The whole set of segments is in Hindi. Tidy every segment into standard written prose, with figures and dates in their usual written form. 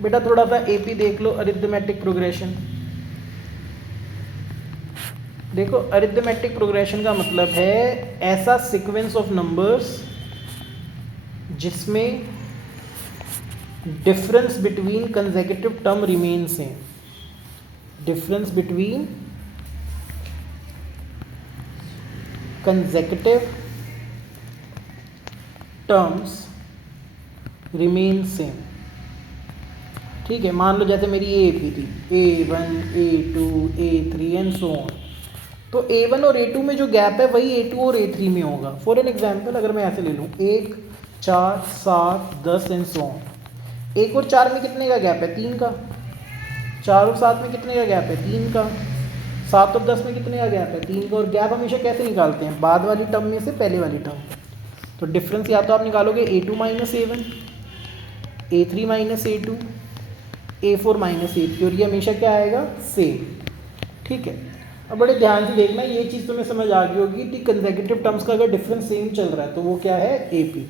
बेटा थोड़ा सा एपी देख लो, अरिथमेटिक प्रोग्रेशन। देखो अरिथमेटिक प्रोग्रेशन का मतलब है ऐसा सीक्वेंस ऑफ नंबर्स जिसमें difference between consecutive term remain same. Difference between consecutive terms remain same. ठीक है, मान लो जैसे मेरी ए थी, A1 A2 A3 and so on. तो A1 और A2 में जो गैप है वही A2 और A3 में होगा। फॉर एन एग्जाम्पल अगर मैं ऐसे ले लूँ 1 4 7 10 एंड सो ऑन। 1 और 4 में कितने का गैप है? 3 का। 4 और 7 में कितने का गैप है? 3 का। 7 और 10 में कितने का गैप है? 3 का। और गैप हमेशा कैसे निकालते हैं? बाद वाली टर्म में से पहले वाली टर्म। तो डिफरेंस या तो आप निकालोगे A2 minus A1, A3 minus A2, A4 minus A3, और ये हमेशा क्या आएगा? सेम। ठीक है, अब बड़े ध्यान से देखना, ये चीज़ तुम्हें समझ आ गई होगी कि कंसेक्यूटिव टर्म्स का अगर डिफरेंस सेम चल रहा है तो वो क्या है? AP।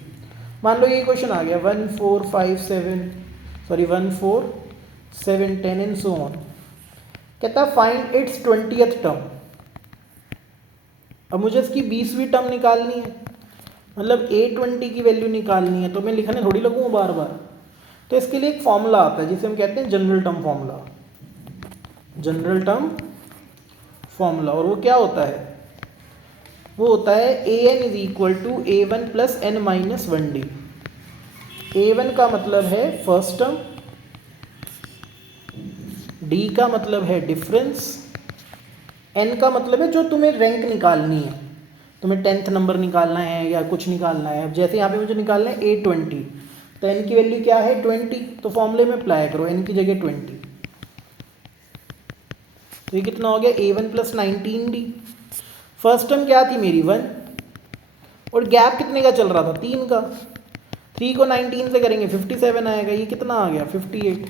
मान लो ये क्वेश्चन आ गया 1 4 5 7 सॉरी 1 4 7 10 एंड सो ऑन। कहता है फाइंड इट्स 20th टर्म। अब मुझे इसकी 20वीं टर्म निकालनी है, मतलब A20 की वैल्यू निकालनी है, तो मैं लिखने थोड़ी लगूंगा बार बार। तो इसके लिए एक फॉर्मूला आता है जिसे हम कहते हैं general term formula. General term formula, और वो क्या होता है? वो होता है an is equal to A1 plus n minus 1d। A1 का मतलब है फर्स्ट टर्म, d का मतलब है डिफरेंस, n का मतलब है जो तुम्हें रैंक निकालनी है, तुम्हें 10th नंबर निकालना है या कुछ निकालना है। अब जैसे यहाँ पे मुझे निकालना है A20, तो n की वैल्यू क्या है? 20। तो फॉर्मूले में अप्लाई करो n की जगह 20। तो ये कितना हो गया? A1 plus 19d। First term क्या थी मेरी? 1, और गैप कितने का चल रहा था? 3 का। 3 को 19 से करेंगे 57 आएगा। ये कितना आ गया? 58।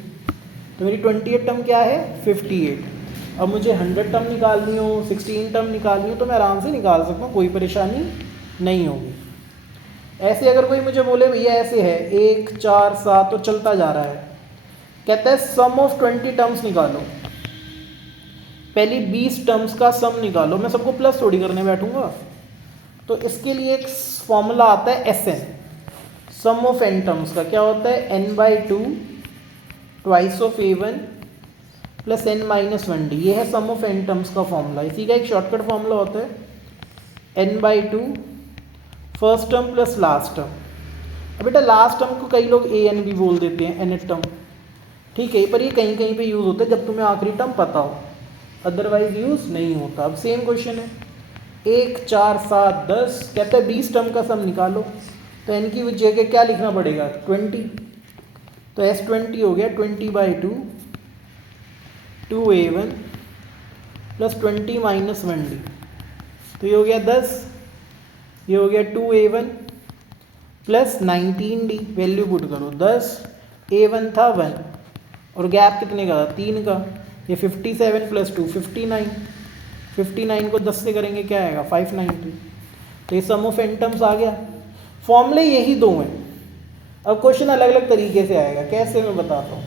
तो मेरी 20th टर्म क्या है? 58। अब मुझे 100 टर्म निकालनी हो, 16 टर्म निकालनी हो, तो मैं आराम से निकाल सकता हूँ, कोई परेशानी नहीं होगी। ऐसे अगर कोई मुझे बोले भैया ऐसे है 1 4 7 तो चलता जा रहा है, कहता है सम ऑफ 20 टर्म्स निकालो, पहली 20 टर्म्स का सम निकालो। मैं सबको प्लस थोड़ी करने बैठूंगा। तो इसके लिए एक फॉर्मूला आता है SN, sum of n terms का। क्या होता है? n/2 twice of A1 plus n minus 1d। ये है सम ऑफ n टर्म्स का फॉर्मूला। इसी का एक शॉर्टकट फॉर्मूला होता है n/2 first term plus last term. अब बेटा लास्ट टर्म को कई लोग an भी बोल देते हैं, nth टर्म। ठीक है, पर ये कहीं कहीं पे यूज़ होता है जब तुम्हें आखिरी टर्म पता हो, अदरवाइज यूज़ नहीं होता। अब सेम क्वेश्चन है 1 4 7 10, कहता है 20 टर्म का सम निकालो। तो n की जगह क्या लिखना पड़ेगा? 20। तो S20 हो गया 20/2 2A1 प्लस 20 माइनस 1d। तो ये हो गया 10। ये हो गया 2A1 plus 19d। Value put करो 10, A1 था 1 और गैप कितने का था? 3 का। ये 57 प्लस 2 59। 59 को 10 से करेंगे क्या आएगा? 590। तो ये सम ऑफ n टर्म्स आ गया। फॉर्मूले यही दो हैं। अब क्वेश्चन अलग अलग तरीके से आएगा, कैसे मैं बताता हूँ।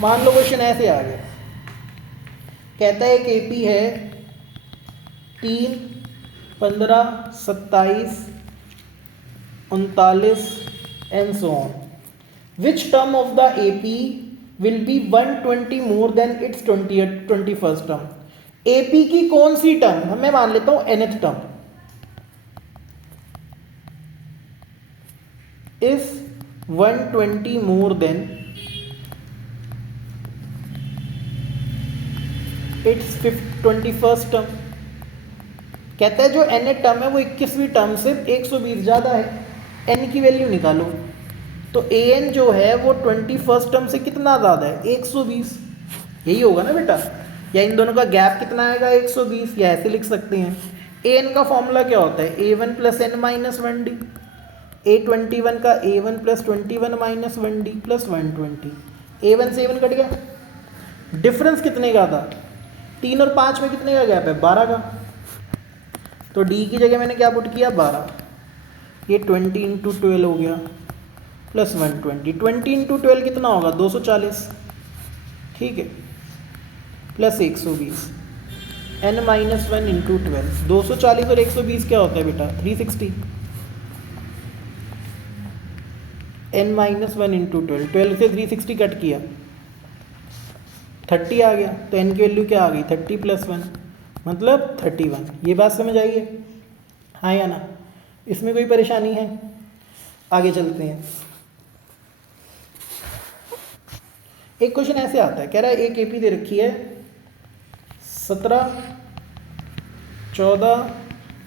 मान लो क्वेश्चन ऐसे आ गया, कहता है एक AP है 3 15 27 39 and so on. Which term of the AP will be 120 more than it's 21st term. AP की कौन सी टर्म, मैं मान लेता हूं nth term, is 120 more than it's 21st term. कहता है जो nth टर्म है वो 21वीं टर्म से 120 ज़्यादा है, n की वैल्यू निकालो। तो an जो है वो 21st टर्म से कितना ज़्यादा है? 120। यही होगा ना बेटा, या इन दोनों का गैप कितना आएगा? 120। या ऐसे लिख सकते हैं an का फॉर्मूला क्या होता है? A1 plus n minus 1d। A21 का A1 plus 21 minus 1d plus 120। A1 से A1 कट गया, डिफरेंस कितने का था? 3 और 5 में कितने का गैप है? 12 का। तो d की जगह मैंने क्या पुट किया? 12। ये 20 × 12 हो गया प्लस 120, 20 इंटू 12 कितना होगा 240, ठीक है, प्लस 120, n माइनस 1 इंटू 12, 240 और 120 क्या होता है बेटा 360, n माइनस 1 इंटू 12, 12 से 360 कट किया 30 आ गया, तो n की वैल्यू क्या आ गई 30 प्लस 1 मतलब 31। ये बात समझ आई है, हाँ या ना, इसमें कोई परेशानी है? आगे चलते हैं। एक क्वेश्चन ऐसे आता है, कह रहा है एक एपी दे रखी है 17, 14,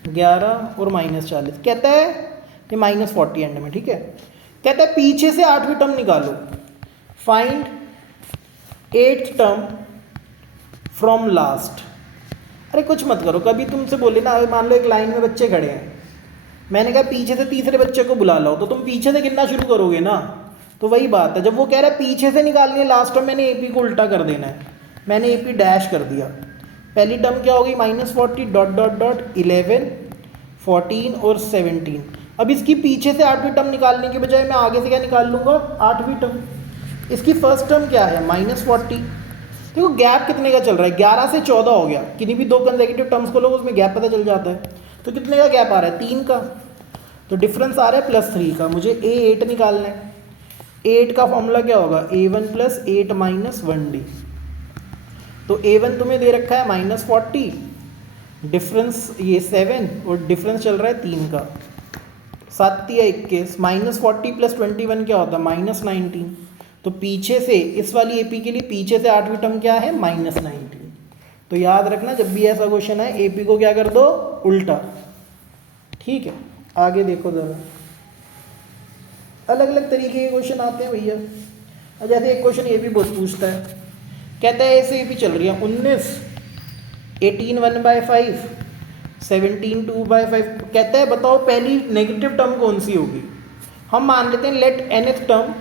11 और -40, कहता है ये -40 एंड में, ठीक है, कहता है पीछे से 8वीं टर्म निकालो, find 8th term from last. अरे कुछ मत करो, कभी तुमसे बोले ना, मान लो एक लाइन में बच्चे खड़े हैं, मैंने कहा पीछे से तीसरे बच्चे को बुला लो, तो तुम पीछे से गिनना शुरू करोगे ना, तो वही बात है, जब वो कह रहा है पीछे से निकालनी है लास्ट टर्म, मैंने एपी को उल्टा कर देना है, मैंने एपी डैश कर दिया। पहली टर्म क्या होगी -40 डॉट डॉट डॉट 11, 14 और 17। अब इसकी पीछे से 8वीं टर्म निकालने के बजाय मैं आगे से क्या निकाल लूँगा 8वीं टर्म। इसकी फर्स्ट टर्म क्या है -40, देखो गैप कितने का चल रहा है 11 से 14 हो गया, किन्हीं भी दो कंसेक्यूटिव टर्म्स को लो उसमें गैप पता चल जाता है, तो कितने का गैप आ रहा है 3 का, तो डिफरेंस आ रहा है +3 का। मुझे A8 निकालना है, 8 का फॉर्मूला क्या होगा A1 + 8 - 1D, तो A1 तुम्हें दे रखा है -40, डिफरेंस ये 7 और डिफरेंस चल रहा है 3 का, 7 या 21, -40 + 21 क्या होता है -19, तो पीछे से इस वाली एपी के लिए पीछे से 8वीं टर्म क्या है -19। तो याद रखना जब भी ऐसा क्वेश्चन है एपी को क्या कर दो उल्टा, ठीक है। आगे देखो ज़रा, अलग अलग तरीके के क्वेश्चन आते हैं भैया। जैसे एक क्वेश्चन ये भी बहुत पूछता है, कहता है ऐसे एपी चल रही है 19, 18 1/5, 17 2/5, कहता है बताओ पहली नेगेटिव टर्म कौन सी होगी। हम मान लेते हैं let nth term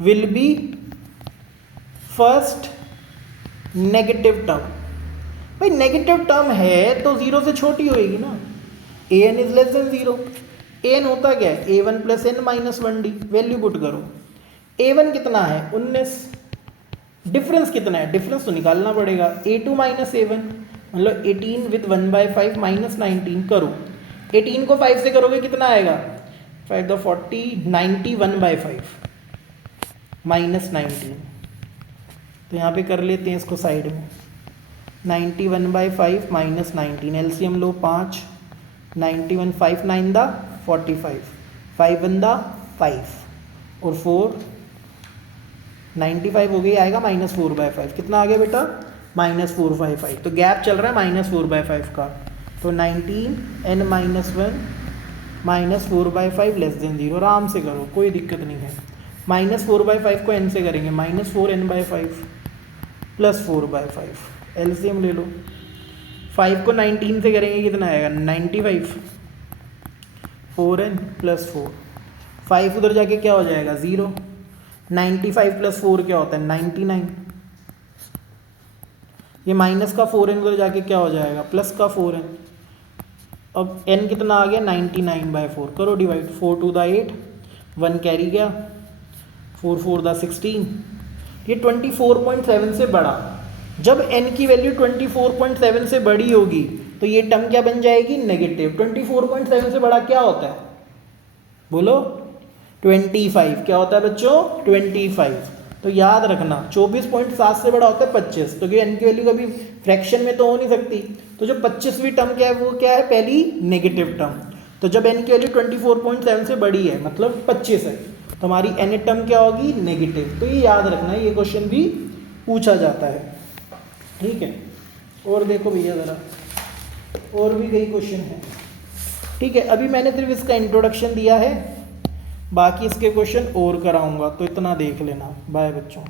will be first negative term. भाई नेगेटिव टर्म है तो 0 से छोटी होएगी ना, an is less than 0। an होता क्या है A1 + n - 1D, value put करो, A1 कितना है 19, डिफरेंस कितना है, डिफरेंस तो निकालना पड़ेगा, A2 - A1 मतलब 18 विद 1/5 -19 करो, 18 को 5 से करोगे कितना आएगा 5 × 40, 90 1/5 -19, तो यहाँ पे कर लेते हैं इसको साइड में, 90 1/5 -19, एलसीएम लो 5, 91 5 9 दा 45, 5 1 दा 5 और 4 95 हो गई, आएगा -4/5, कितना आ गया बेटा -4/5। तो गैप चल रहा है -4/5 का, तो 19 n - 1 -4/5 लेस देन 0, आराम से करो कोई दिक्कत नहीं है। -4/5 को n से करेंगे -4n/5 + 4/5, एलसीएम ले लो, 5 को 19 से करेंगे कितना आएगा 95, 4n + 4, 5 उधर जाके क्या हो जाएगा 0, 95 + 4 क्या होता है 99, ये माइनस का 4n उधर जाके क्या हो जाएगा प्लस का 4n, अब n कितना आ गया 99/4, करो डिवाइड, 4 2 दा 8, 1 कैरी गया, 4 4 दा 16, ये 24.7 से बड़ा, जब n की वैल्यू 24.7 से बड़ी होगी तो ये टर्म क्या बन जाएगी नेगेटिव। 24.7 से बड़ा क्या होता है बोलो 25, क्या होता है बच्चों 25, तो याद रखना 24.7 से बड़ा होता है 25, तो n की वैल्यू कभी फ्रैक्शन में तो हो नहीं सकती, तो जो 25वीं टर्म क्या है वो क्या है पहली नेगेटिव टर्म, तो जब n की वैल्यू 24.7 से बड़ी है मतलब 25 है तो हमारी n टर्म क्या होगी नेगेटिव। तो ये याद रखना है, ये क्वेश्चन भी पूछा जाता है, ठीक है। और देखो भैया ज़रा, और भी कई क्वेश्चन हैं, ठीक है। अभी मैंने सिर्फ इसका इंट्रोडक्शन दिया है, बाकी इसके क्वेश्चन और कराऊंगा, तो इतना देख लेना। बाय बच्चों।